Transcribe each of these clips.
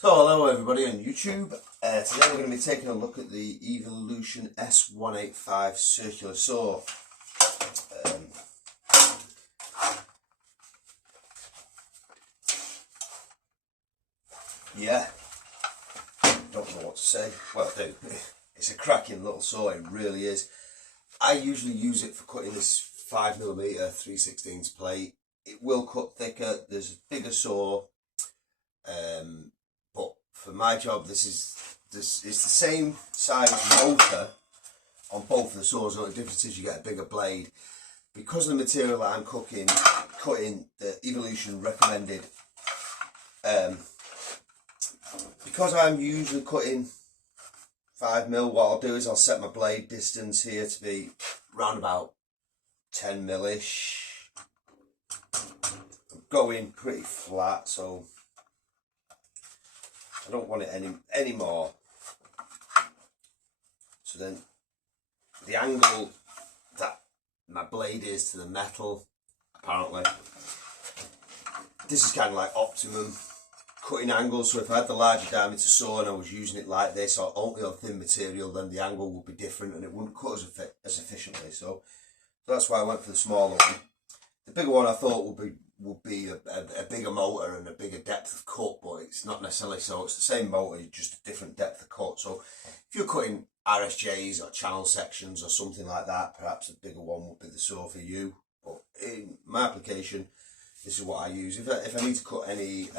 So hello everybody on YouTube. Today we're going to be taking a look at the Evolution S185 circular saw. Yeah, don't know what to say. Well, I do. It's a cracking little saw, it really is. I usually use it for cutting this 5mm 3/16 plate. It will cut thicker, there's a bigger saw. But for my job, it's the same size motor on both of the saws. The only difference is you get a bigger blade. Because of the material that I'm cutting, the Evolution recommended. Because I'm usually cutting 5mm, what I'll do is I'll set my blade distance here to be around about 10mm-ish. I'm going pretty flat, so I don't want it any more. So then the angle that my blade is to the metal, apparently, this is kind of like optimum cutting angle. So if I had the larger diameter saw and I was using it like this or only on thin material, then the angle would be different and it wouldn't cut as efficiently. So that's why I went for the smaller one. The bigger one I thought would be a bigger motor and a bigger depth of cut, but it's not necessarily so. It's the same motor, just a different depth of cut. So if you're cutting RSJs or channel sections or something like that, perhaps a bigger one would be the saw for you. But in my application, this is what I use. If I need to cut any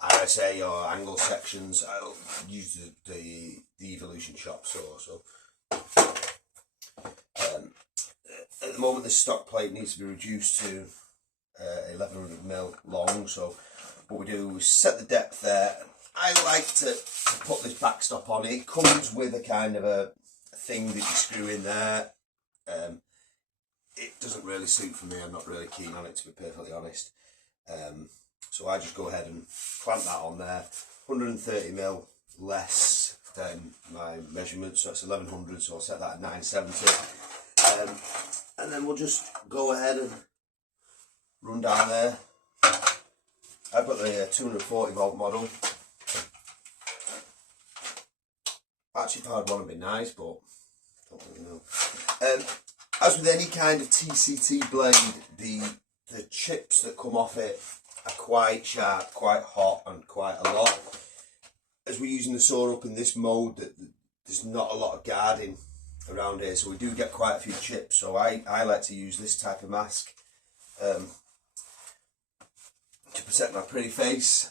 RSA or angle sections, I'll use the Evolution shop saw. So at the moment, this stock plate needs to be reduced to 1100mm long. So what we do is set the depth there. I like to put this backstop on. It comes with a kind of a thing that you screw in there. It doesn't really suit for me. I'm not really keen on it, to be perfectly honest. So I just go ahead and clamp that on there. 130mm less than my measurement, so it's 1100, so I'll set that at 970. And then we'll just go ahead and run down there. I've got the 240V model. Actually, powered one would be nice, but don't really know. As with any kind of TCT blade, the chips that come off it are quite sharp, quite hot, and quite a lot. As we're using the saw up in this mode, there's not a lot of guarding around here, so we do get quite a few chips. So I like to use this type of mask to protect my pretty face.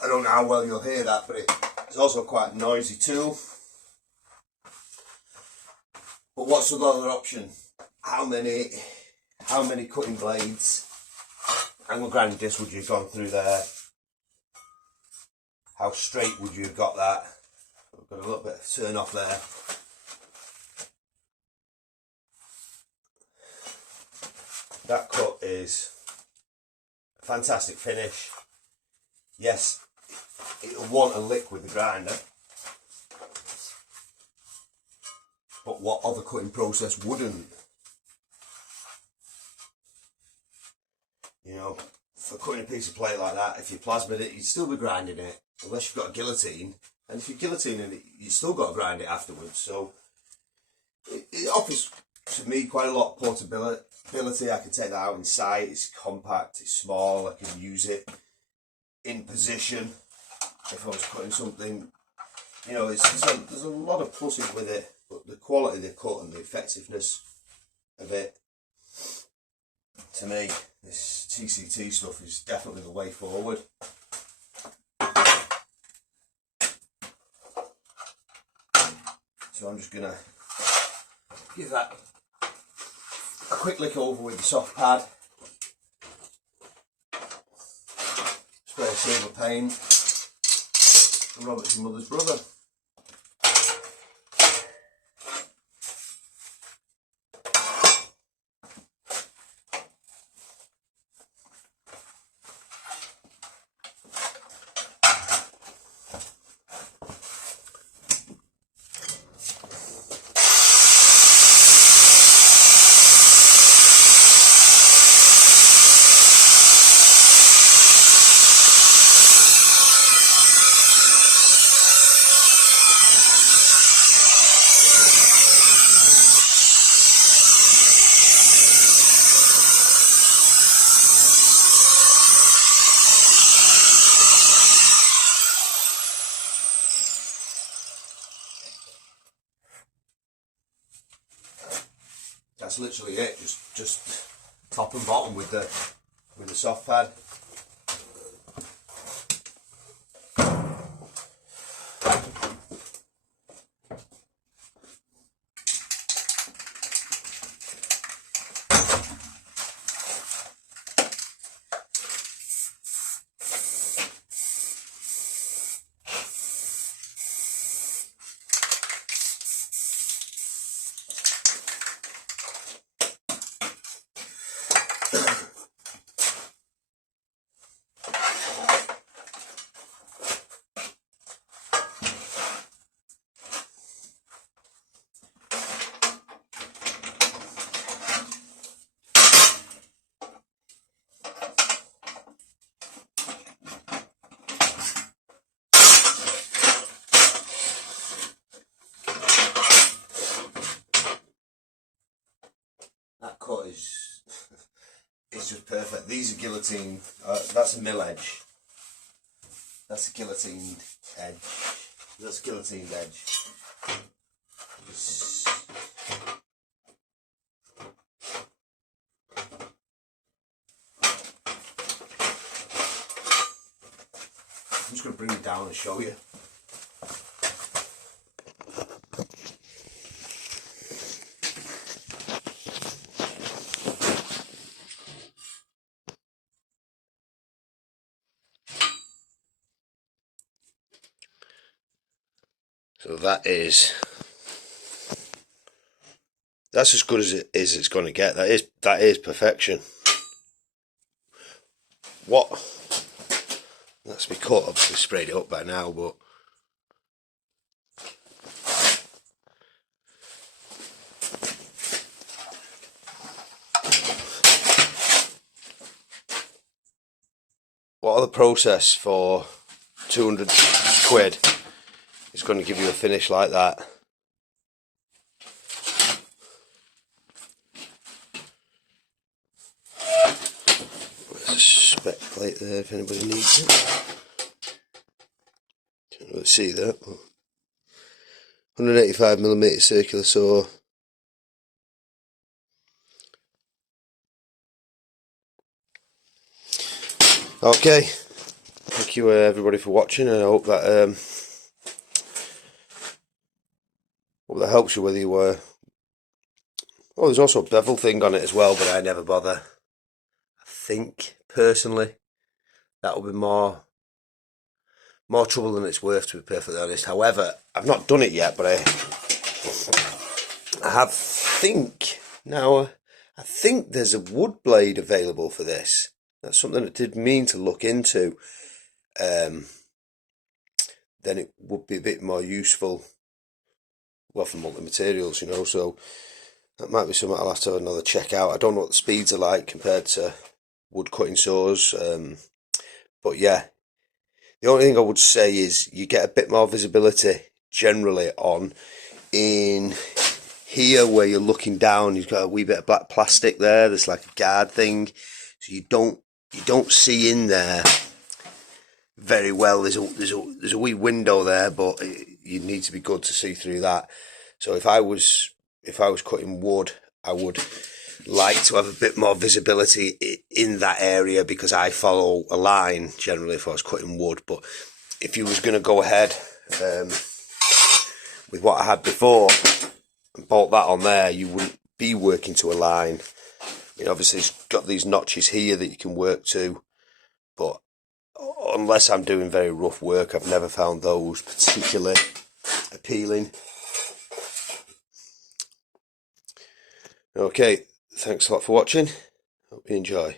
I don't know how well you'll hear that, but it's also quite a noisy tool. But what's the other option? How many cutting blades, angle grinding disc would you have gone through there? How straight would you have got that? We've got a little bit of turn off there. That cut is a fantastic finish. Yes, it'll want a lick with the grinder, but what other cutting process wouldn't? You know, for cutting a piece of plate like that, if you plasmid it, you'd still be grinding it, unless you've got a guillotine. And if you're guillotining it, you've still got to grind it afterwards. So it offers to me quite a lot of portability. I can take that out in sight. It's compact, it's small, I can use it in position if I was cutting something. You know, there's a lot of pluses with it, but the quality of the cut and the effectiveness of it, to me, this TCT stuff is definitely the way forward. So I'm just gonna give that a quick lick over with the soft pad. Spray of silver paint from Robert's mother's brother. That's literally it. Just top and bottom with the soft pad. That cut is it's just perfect. These are guillotine. That's a mill edge. That's a guillotined edge. That's a guillotined edge. I'm just going to bring it down and show you. So that's as good as it's going to get. That is perfection. That's be cut. Obviously sprayed it up by now, but what other process for 200 quid is going to give you a finish like that? There's a spec plate there if anybody needs it. Can't really see that. 185mm circular saw. Okay, thank you everybody for watching, and I hope that helps you. Whether you were there's also a bevel thing on it as well, but I never bother. I think personally that will be more trouble than it's worth, to be perfectly honest. However, I've not done it yet, but I think there's a wood blade available for this. That's something I did mean to look into. Then it would be a bit more useful, well, for multi-materials, you know, so that might be something I'll have to have another check out. I don't know what the speeds are like compared to wood cutting saws, but yeah, the only thing I would say is you get a bit more visibility generally on in here where you're looking down, you've got a wee bit of black plastic there. There's like a guard thing, so you don't see in there very well. There's a wee window there, but you need to be good to see through that. So if I was cutting wood, I would like to have a bit more visibility in that area, because I follow a line generally if I was cutting wood. But if you was going to go ahead with what I had before and bolt that on there, you wouldn't be working to a line. I mean, obviously it's got these notches here that you can work to, but unless I'm doing very rough work, I've never found those particularly appealing. Okay, thanks a lot for watching. Hope you enjoy.